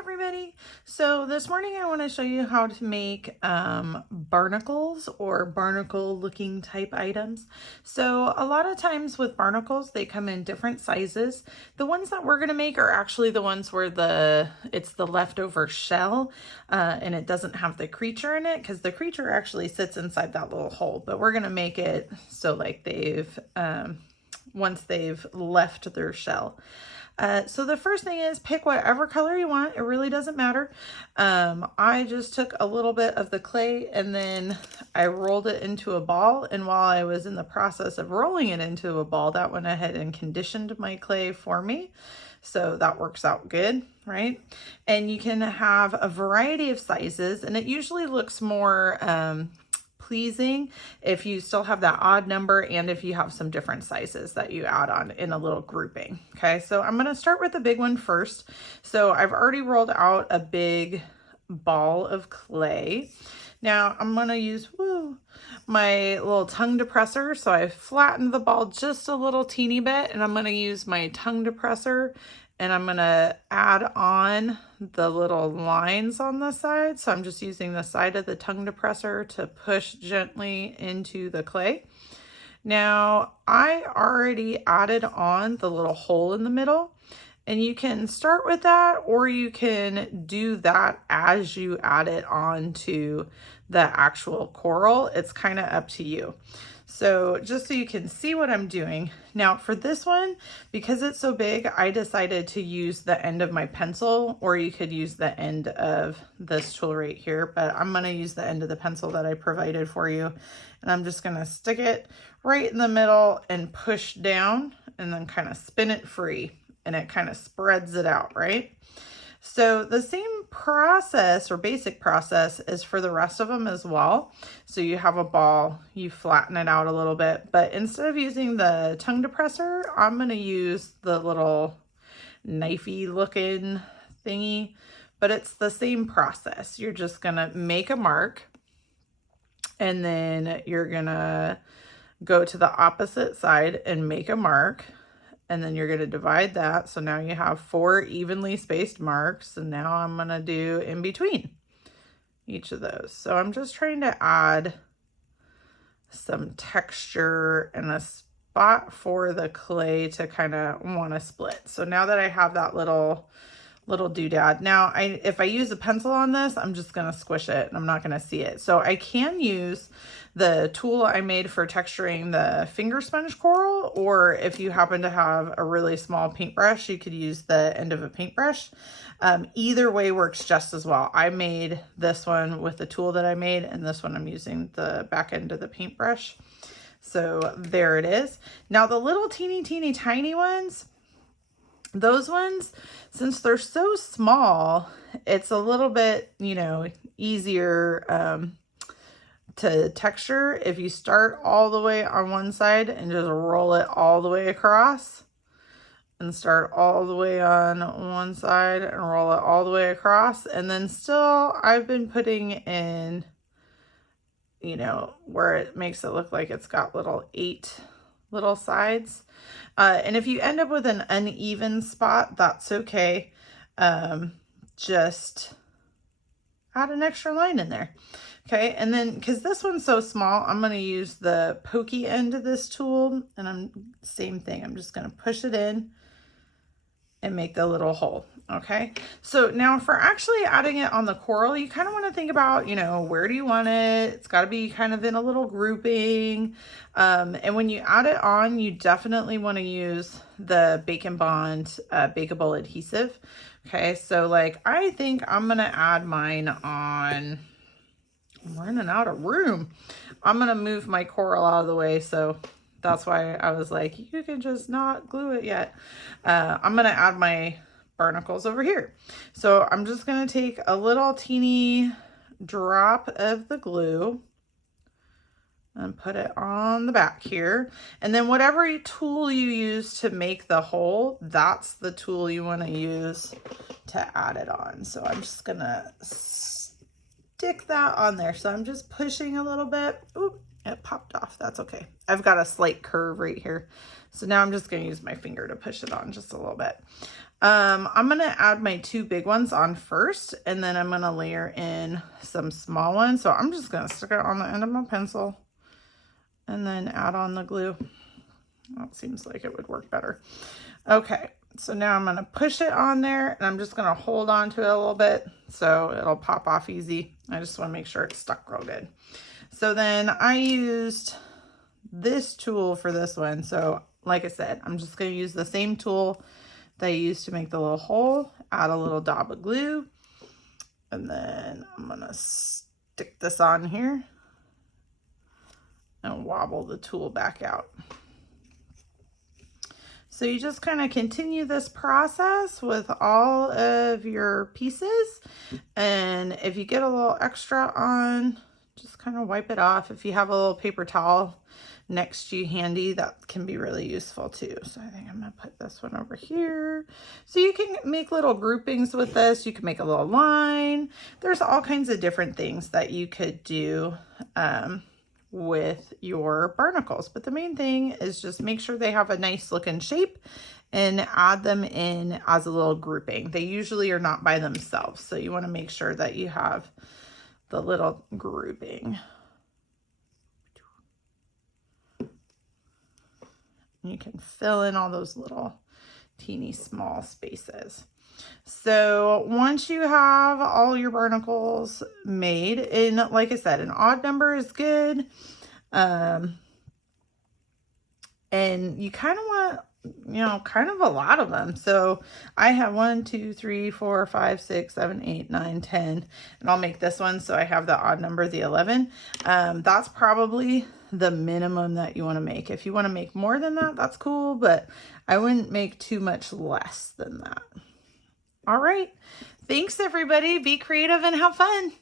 everybody. So this morning I want to show you how to make barnacles or barnacle looking type items. So a lot of times with barnacles, they come in different sizes. The ones that we're going to make are actually the ones where it's the leftover shell and it doesn't have the creature in it, because the creature actually sits inside that little hole. But we're going to make it so like once they've left their shell. So the first thing is pick whatever color you want. It really doesn't matter. I just took a little bit of the clay and then I rolled it into a ball. And while I was in the process of rolling it into a ball, that went ahead and conditioned my clay for me. So that works out good, right? And you can have a variety of sizes, and it usually looks more pleasing if you still have that odd number and if you have some different sizes that you add on in a little grouping. Okay, so I'm going to start with the big one first. So I've already rolled out a big ball of clay. Now I'm going to use my little tongue depressor. So I flattened the ball just a little teeny bit, and I'm going to use my tongue depressor and I'm going to add on the little lines on the side. So I'm just using the side of the tongue depressor to push gently into the clay. Now I already added on the little hole in the middle, and you can start with that, or you can do that as you add it on to the actual coral. It's kind of up to you. So just so you can see what I'm doing. Now for this one, because it's so big, I decided to use the end of my pencil, or you could use the end of this tool right here, but I'm going to use the end of the pencil that I provided for you. And I'm just going to stick it right in the middle and push down and then kind of spin it free, and it kind of spreads it out, right? So the same process or basic process is for the rest of them as well. So you have a ball, you flatten it out a little bit, but instead of using the tongue depressor, I'm going to use the little knifey looking thingy, but it's the same process. You're just going to make a mark, and then you're going to go to the opposite side and make a mark. And then you're going to divide that. So now you have 4 evenly spaced marks. And now I'm going to do in between each of those. So I'm just trying to add some texture and a spot for the clay to kind of want to split. So now that I have that little doodad, now if I use a pencil on this, I'm just going to squish it and I'm not going to see it. So I can use the tool I made for texturing the finger sponge coral, or if you happen to have a really small paintbrush, you could use the end of a paintbrush. Either way works just as well. I made this one with the tool that I made, and this one I'm using the back end of the paintbrush. So there it is. Now the little teeny tiny ones, those ones, since they're so small, it's a little bit, easier to texture if you start all the way on one side and just roll it all the way across, and start all the way on one side and roll it all the way across. And then still I've been putting in, where it makes it look like it's got 8 little sides. And if you end up with an uneven spot, that's okay. Just add an extra line in there. Okay, and then because this one's so small, I'm going to use the pokey end of this tool, and same thing. I'm just going to push it in and make the little hole. Okay, so now for actually adding it on the coral, you kind of want to think about, where do you want it? It's got to be kind of in a little grouping. And when you add it on, you definitely want to use the Bake & Bond bakeable adhesive. Okay, so I think I'm going to add mine on. I'm running out of room. I'm going to move my coral out of the way. So that's why I was like, you can just not glue it yet. I'm going to add my barnacles over here. So I'm just going to take a little teeny drop of the glue and put it on the back here. And then whatever tool you use to make the hole, that's the tool you want to use to add it on. So I'm just going to stick that on there. So I'm just pushing a little bit. Oop, it popped off. That's okay. I've got a slight curve right here. So now I'm just going to use my finger to push it on just a little bit. I'm going to add my 2 big ones on first, and then I'm going to layer in some small ones. So I'm just going to stick it on the end of my pencil and then add on the glue. That seems like it would work better. Okay, so now I'm going to push it on there, and I'm just going to hold on to it a little bit so it'll pop off easy. I just want to make sure it's stuck real good. So then I used this tool for this one. So like I said, I'm just going to use the same tool that I used to make the little hole, add a little dab of glue, and then I'm going to stick this on here and wobble the tool back out. So you just kind of continue this process with all of your pieces. And if you get a little extra on, just kind of wipe it off. If you have a little paper towel next to you handy, that can be really useful too. So I think I'm going to put this one over here. So you can make little groupings with this. You can make a little line. There's all kinds of different things that you could do with your barnacles, but the main thing is just make sure they have a nice looking shape and add them in as a little grouping. They usually are not by themselves, so you want to make sure that you have the little grouping. You can fill in all those little teeny small spaces. So once you have all your barnacles made, and like I said, an odd number is good. And you kind of want, kind of a lot of them. So I have 1, 2, 3, 4, 5, 6, 7, 8, 9, 10, and I'll make this one. So I have the odd number, the 11. That's probably the minimum that you want to make. If you want to make more than that, that's cool, but I wouldn't make too much less than that. All right. Thanks, everybody. Be creative and have fun.